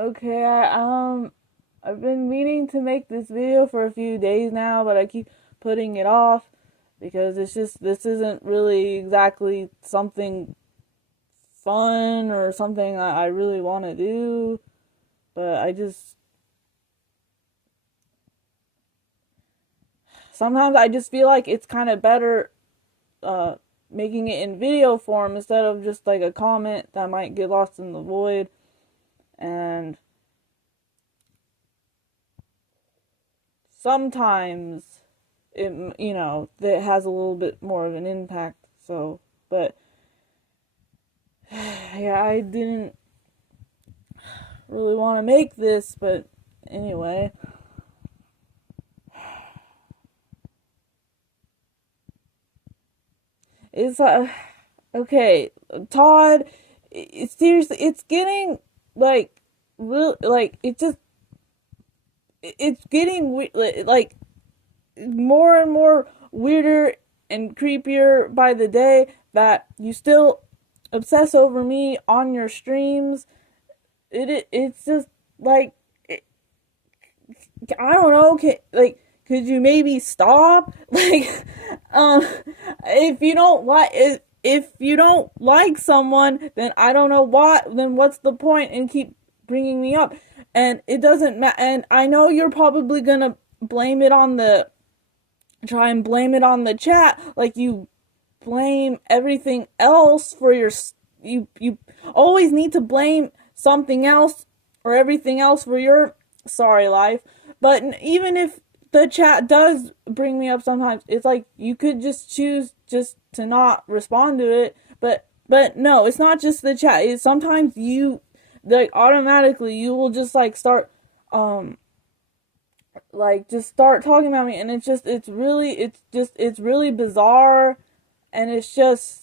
Okay, I've been meaning to make this video for a few days now, but I keep putting it off because this isn't really exactly something fun or something I really want to do, but sometimes I just feel like it's kind of better uh making it in video form instead of just like a comment that might get lost in the void. And sometimes that has a little bit more of an impact. So, but yeah, I didn't really want to make this, but anyway. It's okay, Todd. Seriously, it's getting like real, like it's getting like more and more weirder and creepier by the day that you still obsess over me on your streams. It's just like I don't know. Could you maybe stop? Like, um, if you don't like if you don't like someone, then I don't know why. Then what's the point in keep bringing me up? And it doesn't matter. And I know you're probably gonna blame it on the try and blame it on the chat, like you blame everything else for you always need to blame something else or everything else for your sorry life. But even if the chat does bring me up sometimes, it's like you could just choose just to not respond to it. But no, it's not just the chat. It's sometimes you like automatically you will just like start just start talking about me, and it's really bizarre. And it's just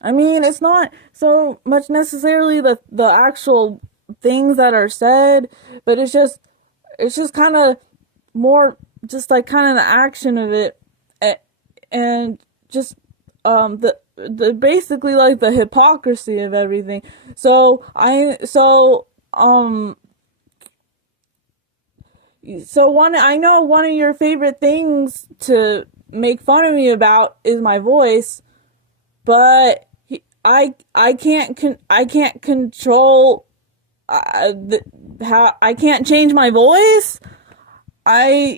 I mean, it's not so much necessarily the actual things that are said, but it's just kind of more just like kind of the action of it, and just the basically like the hypocrisy of everything. So one I know one of your favorite things to make fun of me about is my voice, but I can't control how I can't change my voice. I've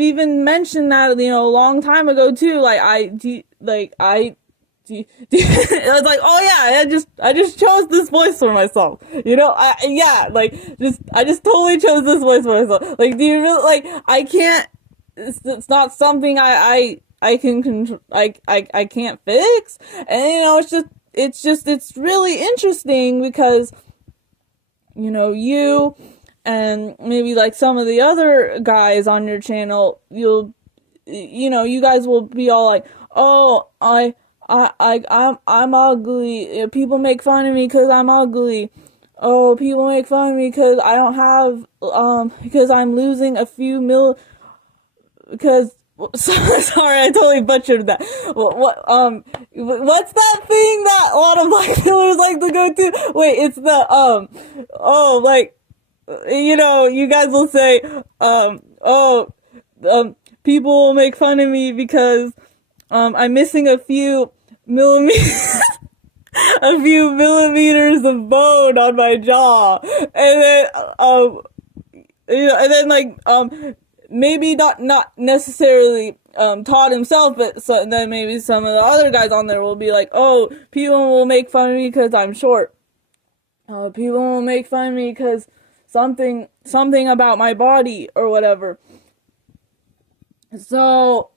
even mentioned that a long time ago too. Like I do like I do, it was like, oh yeah, I just chose this voice for myself. I just totally chose this voice for myself. Like, do you really like? I can't. It's not something I can control. I can't fix. And it's really interesting because you and maybe like some of the other guys on your channel, you guys will be all like, oh, I'm ugly. People make fun of me because I'm ugly. Oh, people make fun of me because I don't have because I'm losing a few because sorry, I totally butchered that. What's that thing that a lot of black pillars like to go to? Wait, it's the oh, like, you guys will say oh, people will make fun of me because I'm missing a few millimeters a few millimeters of bone on my jaw, and then maybe not necessarily Todd himself, but then maybe some of the other guys on there will be like, oh, people will make fun of me because I'm short. People will make fun of me because something about my body or whatever. So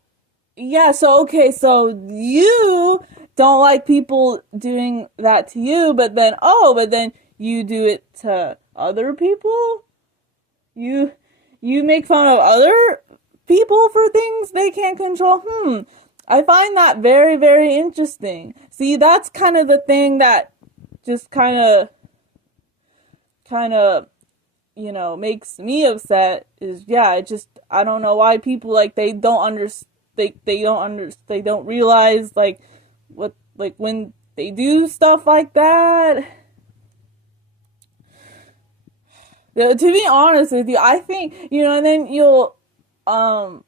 yeah, so you don't like people doing that to you, but then you do it to other people. You make fun of other people for things they can't control. I find that very, very interesting. See, that's kind of the thing that just kind of makes me upset is, yeah, I don't know why people, like, they don't understand. they don't realize like what, like when they do stuff like that. To be honest with you, I think, and then um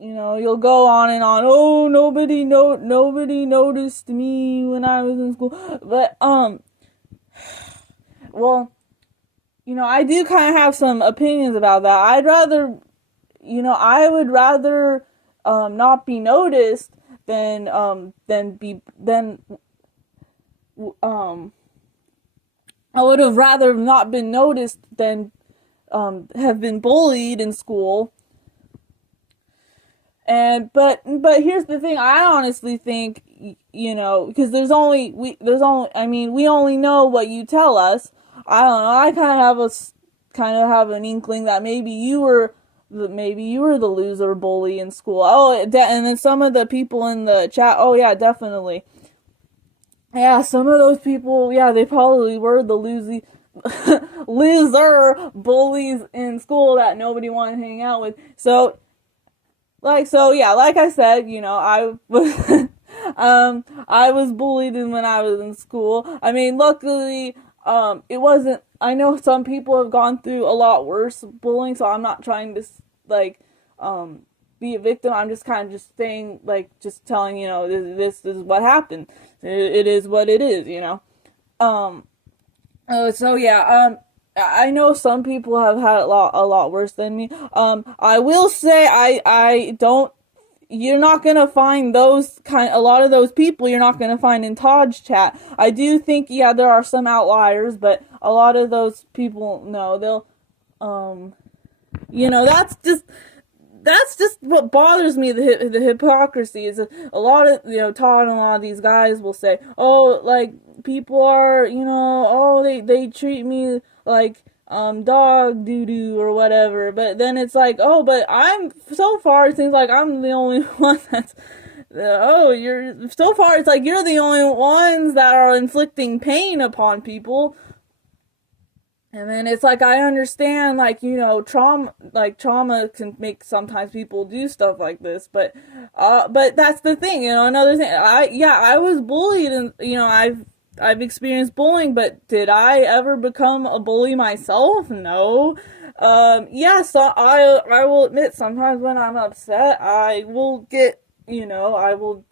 you'll go on and on. Oh, nobody noticed me when I was in school. But well, I do kind of have some opinions about that. I would rather not be noticed than um I would have rather not been noticed than have been bullied in school. And but here's the thing. I honestly think, because we only know what you tell us. I don't know. I kind of have an inkling that maybe you were the loser bully in school. Oh, and then some of the people in the chat. Oh yeah, definitely. Yeah, some of those people. Yeah, they probably were the loser bullies in school that nobody wanted to hang out with. So like I said, I was I was bullied when I was in school. I mean, luckily, it wasn't. I know some people have gone through a lot worse bullying, so I'm not trying to like be a victim. I'm just kind of just saying, like, just telling, this is what happened. It is what it is, Um. So yeah. I know some people have had a lot worse than me. I will say I don't. You're not gonna find a lot of those people. You're not gonna find in Todd's chat. I do think, yeah, there are some outliers, but a lot of those people, no, they'll, that's just what bothers me. The hypocrisy is a lot of, Todd and a lot of these guys will say, oh, like, people are, oh, they treat me like dog doo doo or whatever, but then it's like, oh, but so far it seems like I'm the only one that's so far it's like you're the only ones that are inflicting pain upon people. And then it's like, I understand, like, trauma can make sometimes people do stuff like this, but that's the thing, another thing, I was bullied, and, I've experienced bullying, but did I ever become a bully myself? No. Yes, I will admit, sometimes when I'm upset, I will get, I will,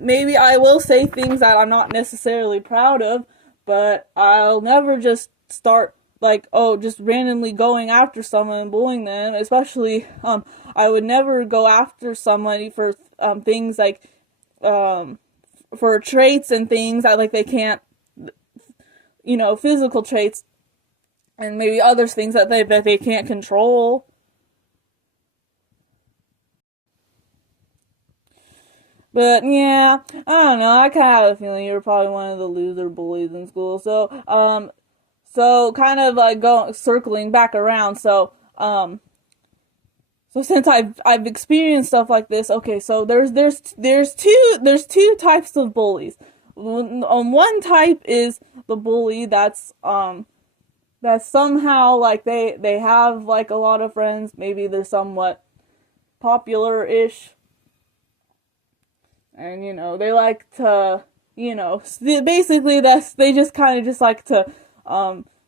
maybe I will say things that I'm not necessarily proud of, but I'll never just start, like, just randomly going after someone and bullying them. Especially, I would never go after somebody for things like, for traits and things that, like, they can't, physical traits and maybe other things that they can't control. But yeah, I don't know. I kind of have a feeling you were probably one of the loser bullies in school. So kind of like circling back around. So since I've experienced stuff like this, okay. So there's two types of bullies. One type is the bully that's somehow like they have like a lot of friends. Maybe they're somewhat popular-ish. And, they like to, basically they just kind of just like to,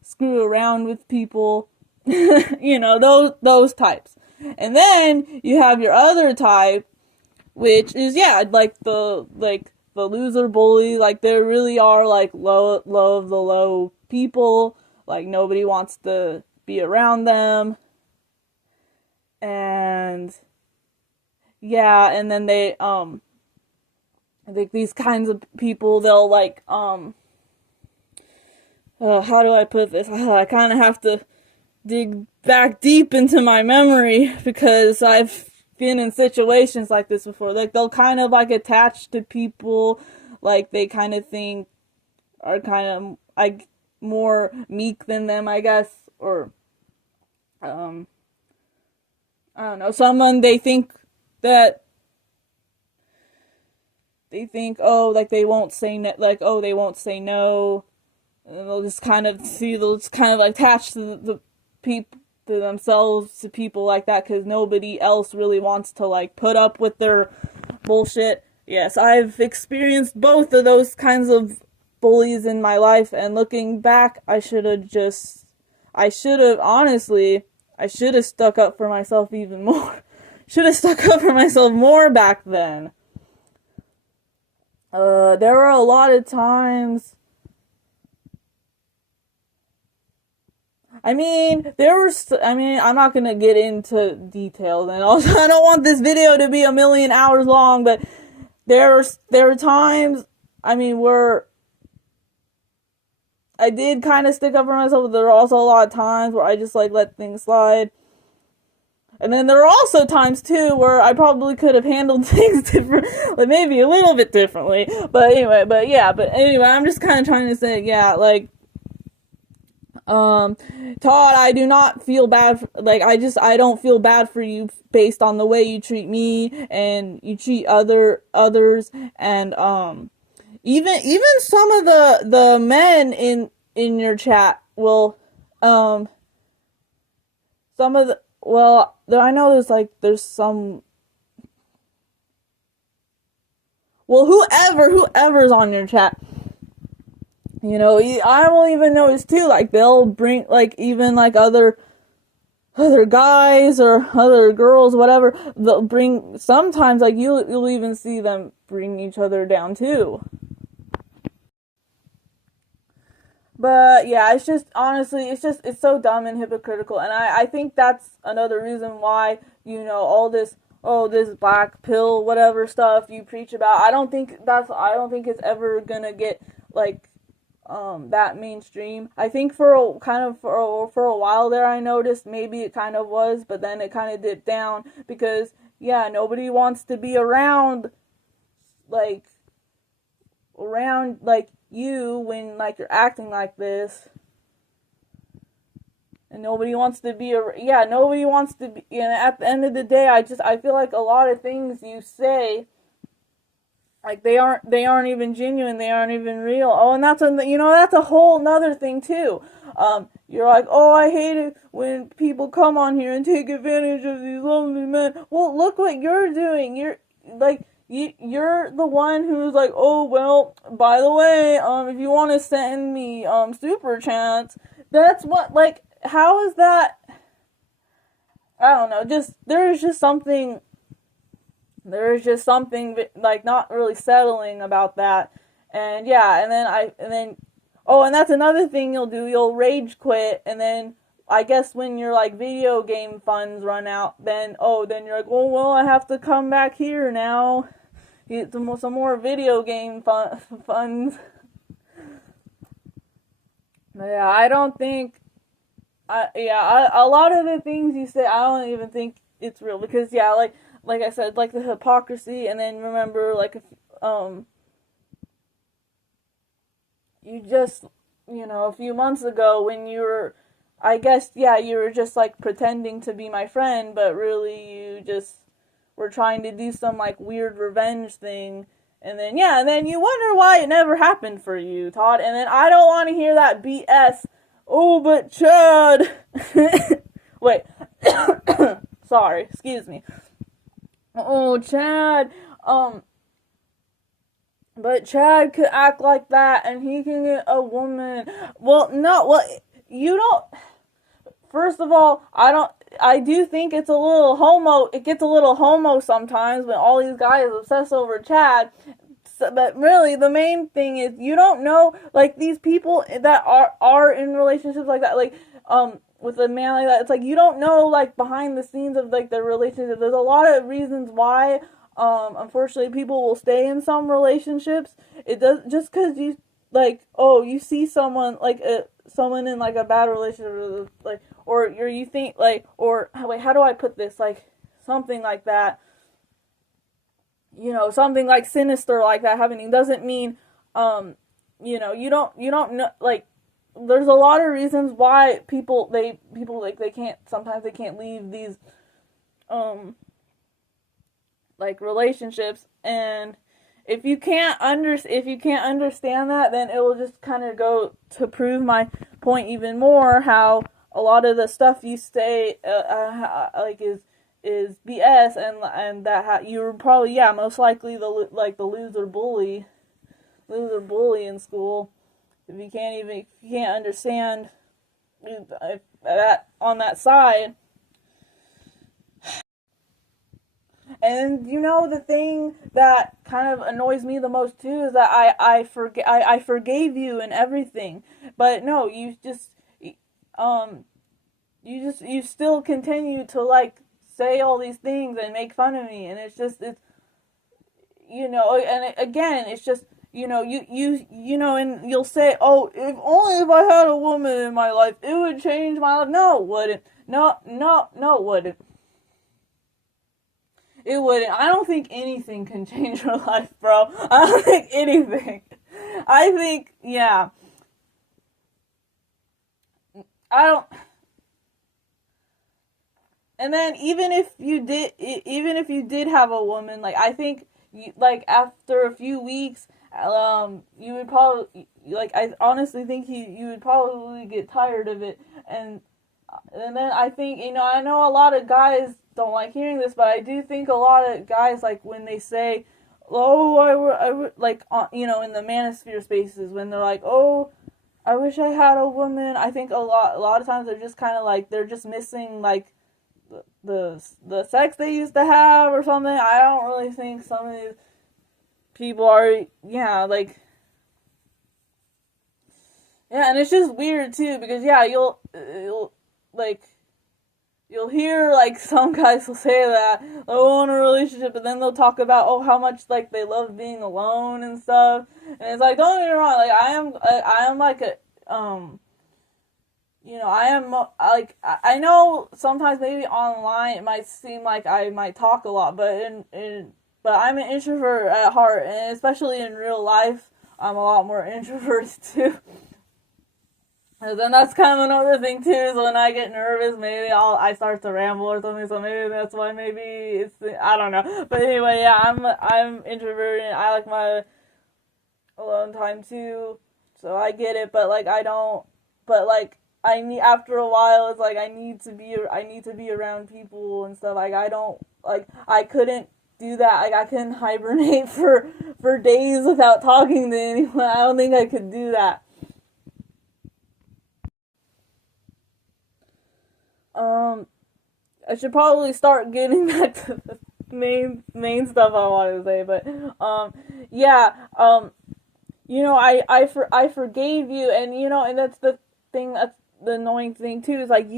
screw around with people, those types. And then you have your other type, which is, yeah, like the loser bully, like they really are like low of the low people, like nobody wants to be around them. And yeah, and then I think these kinds of people, they'll like, how do I put this? I kind of have to dig back deep into my memory because I've been in situations like this before. Like, they'll kind of like attach to people, like they kind of think are kind of like more meek than them, I guess, or, I don't know, someone they think, oh, like they won't say no, like, oh, they won't say no, and they'll just kind of like attach to the to themselves to people like that because nobody else really wants to like put up with their bullshit. Yes, I've experienced both of those kinds of bullies in my life, and looking back, honestly, I should have stuck up for myself even more. Should have stuck up for myself more back then. There were a lot of times. I'm not gonna get into details, and also I don't want this video to be 1,000,000 hours long, but there were times, where I did kind of stick up for myself, but there were also a lot of times where I just, like, let things slide. And then there were also times, too, where I probably could have handled things different, like, maybe a little bit differently. But anyway, I'm just kind of trying to say, yeah, like, Todd, I do not feel bad, I don't feel bad for you based on the way you treat me, and you treat others, and, even some of the men in your chat will, some of the, well, I know there's some, well, whoever's on your chat, I will even notice too, like, they'll bring, like, even, like, other guys or other girls, whatever, they'll bring, sometimes, like, you'll even see them bring each other down too. But yeah, it's just, honestly, it's so dumb and hypocritical, and I think that's another reason why, all this, this black pill, whatever stuff you preach about, I don't think it's ever gonna get, like, that mainstream. I think for a while there, I noticed maybe it kind of was, but then it kind of dipped down, because, yeah, nobody wants to be around, like, you when, like, you're acting like this, and nobody wants to be at the end of the day, I feel like a lot of things you say, like, they aren't even genuine, they aren't even real. Oh, and that's a whole nother thing too. You're like, oh, I hate it when people come on here and take advantage of these lonely men. Well, look what you're doing. You're the one who's like, oh, well, by the way, if you want to send me, super chats, that's what, like, how is that, I don't know, there's just something, like, not really settling about that, and yeah, and that's another thing you'll do, you'll rage quit, and then, I guess when your, like, video game funds run out, then you're like, oh, well, I have to come back here now, get some more video game funds. Yeah, I don't think, a lot of the things you say, I don't even think it's real, because, yeah, like I said, like, the hypocrisy, and then remember, like, if, you just, a few months ago when you were, I guess, yeah, you were just, like, pretending to be my friend, but really you just were trying to do some, like, weird revenge thing, and then you wonder why it never happened for you, Todd, and then I don't want to hear that BS, oh, but Chad, wait, sorry, excuse me, oh, Chad, but Chad could act like that, and he can get a woman, well, no, well, you don't, first of all, I do think it gets a little homo sometimes when all these guys obsess over Chad, but really, the main thing is, you don't know, like, these people that are in relationships like that, like, with a man like that, it's like, you don't know, like, behind the scenes of, like, their relationship. There's a lot of reasons why, unfortunately, people will stay in some relationships. It does, just because you, like, oh, you see someone, like, someone in, like, a bad relationship, like, or you think, like, or, wait, how do I put this, like, something like that, something, like, sinister like that happening, doesn't mean, you don't know, like, there's a lot of reasons why people like, sometimes they can't leave these, like, relationships, and if you can't understand that, then it will just kind of go to prove my point even more, how, a lot of the stuff you say like is BS, and that you're probably, yeah, most likely the loser bully in school, if you can't understand that on that side. And the thing that kind of annoys me the most too is that I forgave you and everything, but no, um you still continue to like say all these things and make fun of me, and and again, it's just, and you'll say, oh, if only if I had a woman in my life, it would change my life. No, it wouldn't. No, no, no, it wouldn't. It wouldn't. I don't think anything can change your life, bro. I don't think anything. I think, yeah. I don't. And then even if you did have a woman, like, I think, like, after a few weeks, you would probably, like, I honestly think you would probably get tired of it, and then I think, I know a lot of guys don't like hearing this, but I do think a lot of guys, like, when they say, oh, like, in the manosphere spaces, when they're like, oh, I wish I had a woman, I think a lot of times they're just kind of like, they're just missing, like, the sex they used to have or something. I don't really think some of these people are, yeah, like, yeah, and it's just weird too, because, yeah, like, you'll hear, like, some guys will say that, oh, in a relationship, and then they'll talk about, oh, how much, like, they love being alone and stuff, and it's like, don't get me wrong, like, I am, like, I am, like, I know sometimes maybe online it might seem like I might talk a lot, but I'm an introvert at heart, and especially in real life, I'm a lot more introverted too. And then that's kind of another thing too, is when I get nervous, maybe I start to ramble or something. So maybe that's why, maybe it's, I don't know. But anyway, yeah, I'm introverted. I like my alone time too, so I get it. But like I don't. But like I need, after a while, it's like I need to be around people and stuff. Like I don't, like, I couldn't do that. Like I couldn't hibernate for days without talking to anyone. I don't think I could do that. Um, I should probably start getting back to the main stuff I wanted to say, but yeah, I forgave you, and and that's the thing. That's the annoying thing too. Is like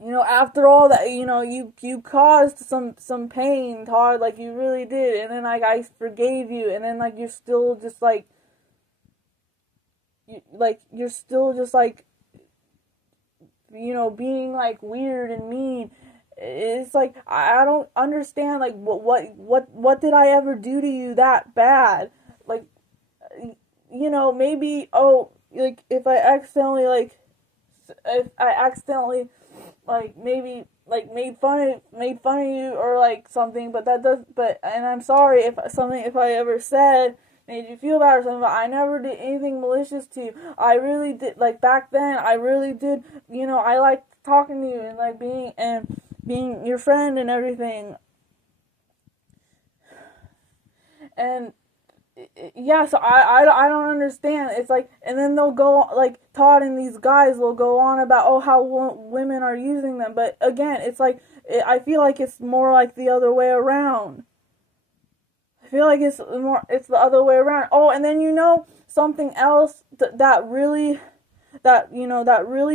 after all that, you caused some pain, Todd, like you really did, and then like I forgave you, and then like you're still just like you're still just like being like weird and mean. It's like I don't understand, like what did I ever do to you that bad? Like maybe, oh, like if I accidentally like maybe like made fun of you or like something, but that does but and I'm sorry if I ever said made you feel bad or something, but I never did anything malicious to you. I really did, like, back then, I really did, I liked talking to you and, like, being your friend and everything. And, yeah, so I don't understand. It's like, and then they'll go, like, Todd and these guys will go on about, oh, how women are using them. But, again, it's like, I feel like it's more like the other way around. I feel like it's the other way around. Oh, and then something else that really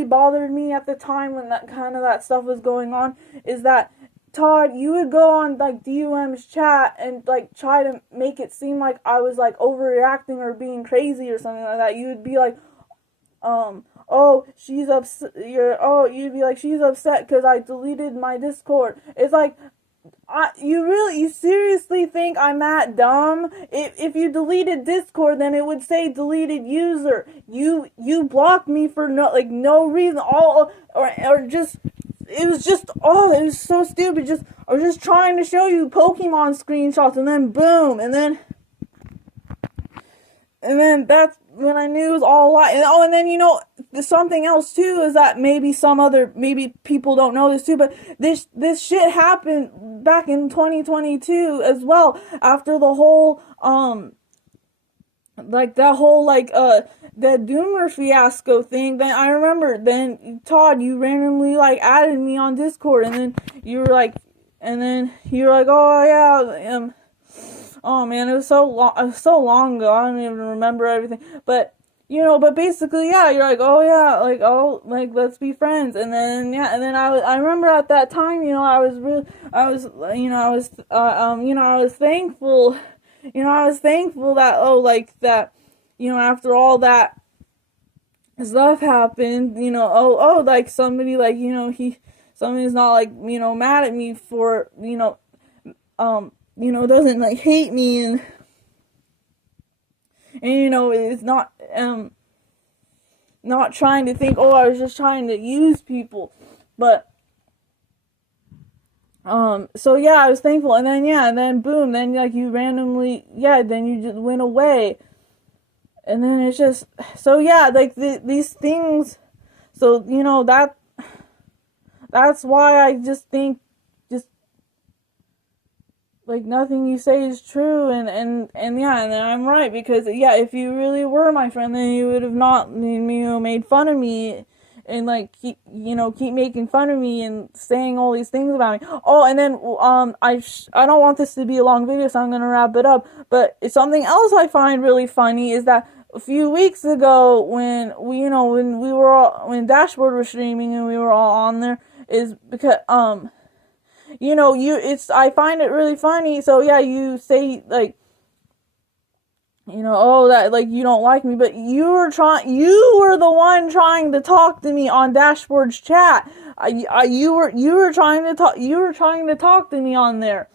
bothered me at the time when that stuff was going on is that, Todd, you would go on like DUM's chat and like try to make it seem like I was like overreacting or being crazy or something like that. You would be like, oh, she's upset. You'd be like, she's upset because I deleted my Discord. It's like, you seriously think I'm that dumb? If you deleted Discord, then it would say deleted user. You blocked me for no reason. Or just, it was just, it was so stupid. I was just trying to show you Pokemon screenshots, and then boom, and then that's when I knew it was all a lie. And then something else too is that maybe people don't know this too, but this shit happened back in 2022 as well, after the whole like that whole that Doomer fiasco thing. Then I remember, then Todd, you randomly like added me on Discord, and then you were like, oh yeah, oh man, it was so long ago, I don't even remember everything, but but basically, yeah, you're like, oh yeah, like, oh, like, let's be friends. And then, yeah, and then I remember at that time, I was thankful that, oh, like, that, after all that stuff happened, like, somebody, like, somebody's not, like, mad at me for, doesn't, like, hate me, and it's not trying to think, oh, I was just trying to use people, but, so yeah, I was thankful, and then, yeah, and then boom, then, like, you randomly, yeah, then you just went away, and then it's just, so yeah, like, these things, so, that's why I just think, like, nothing you say is true, and yeah, and I'm right, because, yeah, if you really were my friend, then you would have not, made fun of me, and, like, keep making fun of me, and saying all these things about me. Oh, and then, I don't want this to be a long video, so I'm gonna wrap it up, but something else I find really funny is that a few weeks ago, when when Dashboard was streaming, and we were all on there, is because, I find it really funny, so yeah, you say, like, oh, that, like, you don't like me, but you were the one trying to talk to me on Dashboard's chat. You were trying to talk to me on there.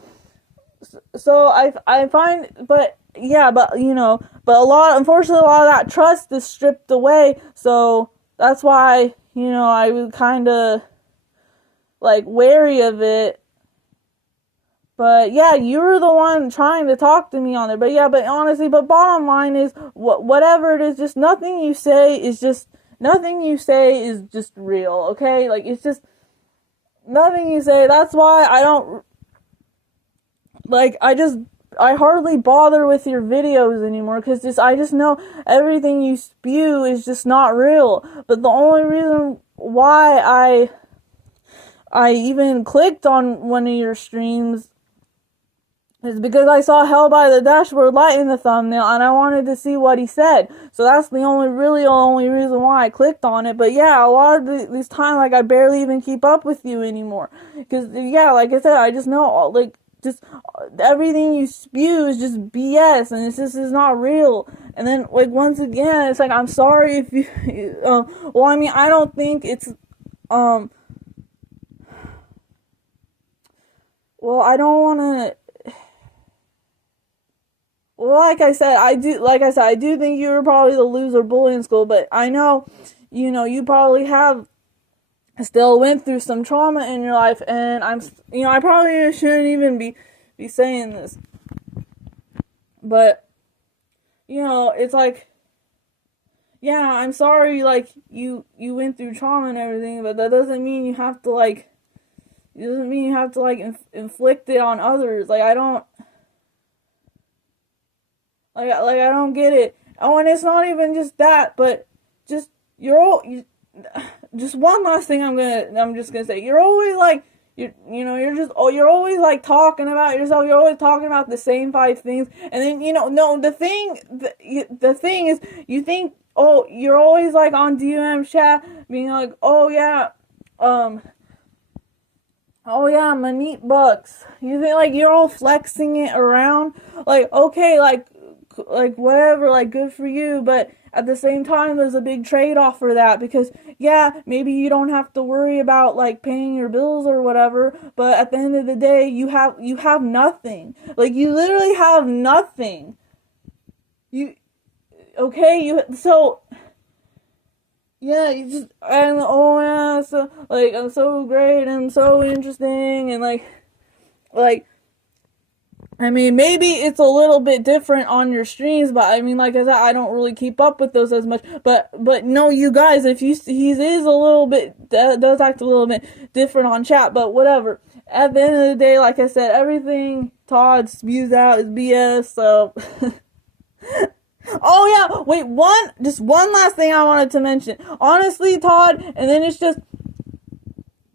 So I find, but yeah, but unfortunately, a lot of that trust is stripped away, so that's why, I was kind of, like, wary of it. But yeah, you were the one trying to talk to me on there. But yeah, but honestly, but bottom line is, whatever it is, just nothing you say is just real, okay? Like, it's just nothing you say. That's why I don't, like, I hardly bother with your videos anymore, because I just know everything you spew is just not real. But the only reason why I even clicked on one of your streams is because I saw Hell by the Dashboard Light in the thumbnail, and I wanted to see what he said. So that's the only reason why I clicked on it. But yeah, a lot of these times, like, I barely even keep up with you anymore. Because, yeah, like I said, I just know, like, just everything you spew is just BS, and it's just is not real. And then, like, once again, it's like, I'm sorry if you, well, I mean, I don't think it's, well, I don't want to, well, like I said, I do think you were probably the loser bully in school, but I know, you probably have still went through some trauma in your life, and I probably shouldn't even be saying this, but, it's like, yeah, I'm sorry, like, you went through trauma and everything, but that doesn't mean you have to, like, inflict it on others. Like, I don't, like, I don't get it. Oh, and it's not even just that, but just, just one last thing I'm just gonna say. You're always like, you're always like talking about yourself. You're always talking about the same 5 things. And then, no, the thing is, you think, oh, you're always like on DUM chat being like, oh yeah, I'm a neat bucks. You think, like, you're all flexing it around, like, okay, like whatever, like, good for you, but at the same time, there's a big trade-off for that, because, yeah, maybe you don't have to worry about, like, paying your bills or whatever, but at the end of the day, you have nothing. Like, you literally have nothing. So, yeah, you just, and, oh, yeah, so, like, I'm so great, and so interesting, and, like, I mean, maybe it's a little bit different on your streams, but I mean, like I said, I don't really keep up with those as much. But no, you guys, if you he is a little bit does act a little bit different on chat, but whatever. At the end of the day, like I said, everything Todd spews out is BS. So, oh yeah, wait, just one last thing I wanted to mention. Honestly, Todd, and then it's just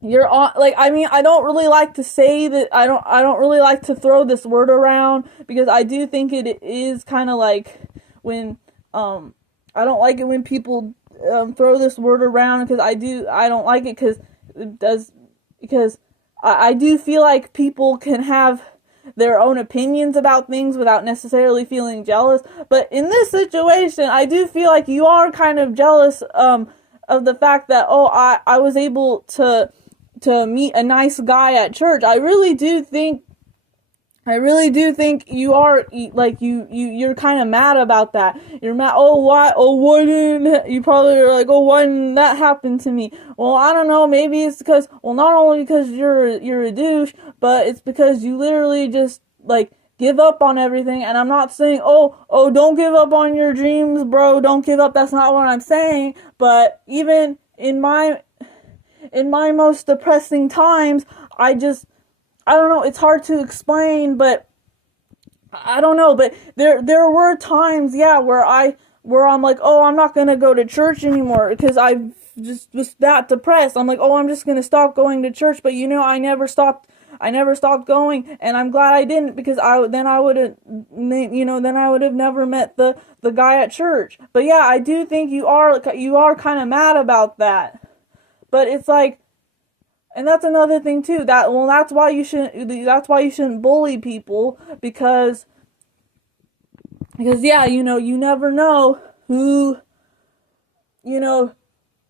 you're on, like, I mean, I don't really like to say that, I don't really like to throw this word around, because I do think it is kind of like when, I don't like it when people, throw this word around, because I don't like it, because I do feel like people can have their own opinions about things without necessarily feeling jealous, but in this situation, I do feel like you are kind of jealous, of the fact that, oh, I was able to meet a nice guy at church. I really do think you are, like, you're kind of mad about that. You're mad, why didn't, you probably are like, oh, why didn't that happen to me? Well, I don't know, maybe it's because, well, not only because you're a douche, but it's because you literally just, like, give up on everything. And I'm not saying, oh, don't give up on your dreams, bro, don't give up, that's not what I'm saying, but even in my most depressing times, I don't know, it's hard to explain, but I don't know, but there were times, yeah, where I'm like, oh, I'm not gonna go to church anymore, because I just was that depressed. I'm like, oh, I'm just gonna stop going to church, but I never stopped going, and I'm glad I didn't, because then I would have never met the guy at church. But yeah, I do think you are kind of mad about that. But it's like, and that's another thing too, that's why you shouldn't bully people, because yeah, you never know who, you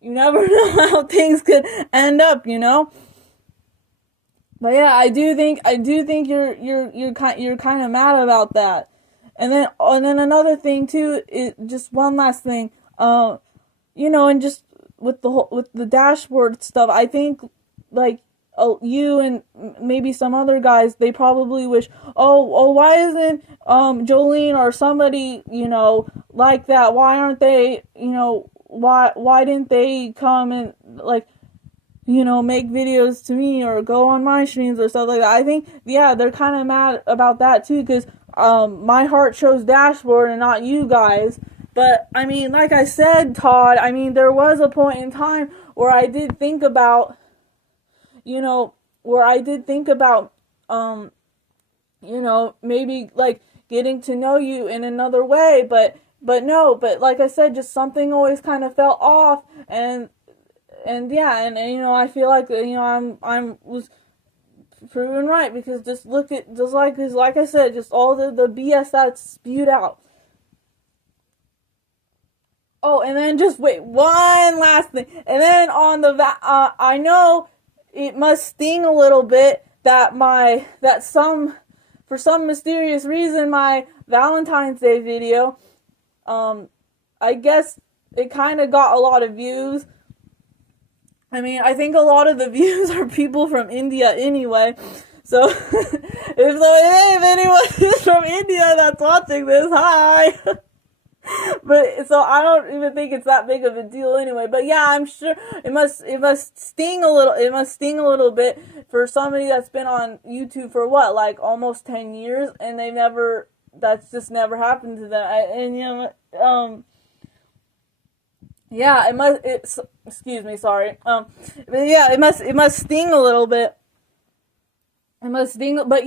never know how things could end up, But yeah, I do think you're kind of mad about that. And then another thing too, is just one last thing, and just with the dashboard stuff, I think, like, you and maybe some other guys, they probably wish, why isn't Jolene or somebody, like that? Why aren't they, why didn't they come and, like, make videos to me or go on my streams or stuff like that? I think, yeah, they're kind of mad about that too, because my heart chose dashboard and not you guys. But I mean, like I said, Todd, I mean, there was a point in time where I did think about, maybe, like, getting to know you in another way, but no, but like I said, just something always kind of fell off, and yeah, and I feel like, I was proven right, because just look at, just like I said, just all the BS that's spewed out. Oh, and then just wait, one last thing. And then on I know it must sting a little bit that for some mysterious reason, my Valentine's Day video, I guess it kind of got a lot of views. I mean, I think a lot of the views are people from India anyway. So, if anyone is from India that's watching this, hi! But so I don't even think it's that big of a deal anyway. But yeah, I'm sure it must sting a little. It must sting a little bit for somebody that's been on YouTube for what, like almost 10 years, and that's just never happened to them. Yeah, excuse me, sorry. But yeah, it must sting a little bit. It must sting, but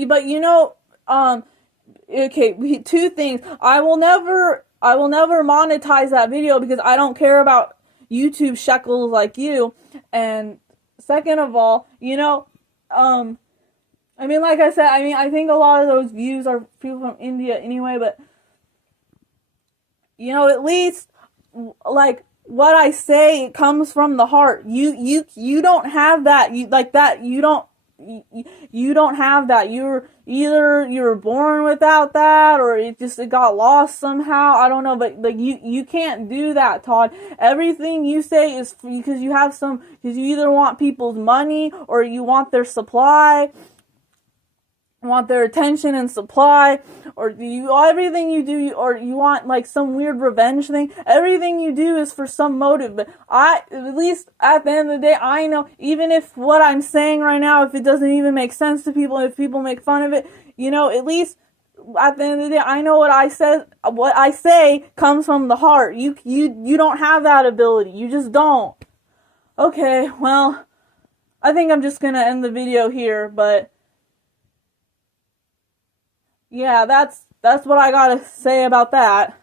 okay, two things. I will never monetize that video, because I don't care about YouTube shekels like you. And second of all, I mean, like I said, I think a lot of those views are people from India anyway, but, at least, like, what I say comes from the heart. You don't have that. You don't have that. You were born without that, or it got lost somehow. I don't know, but like you can't do that, Todd. Everything you say is because you either want people's money or you want their supply. want their attention and supply, or do you everything you do, or you want like some weird revenge thing. Everything you do is for some motive. But at least at the end of the day, I know, even if what I'm saying right now, if it doesn't even make sense to people, if people make fun of it, at least at the end of the day, I know what I say comes from the heart. You don't have that ability. You just don't. Okay, well, I think I'm just gonna end the video here, but yeah, that's what I gotta say about that.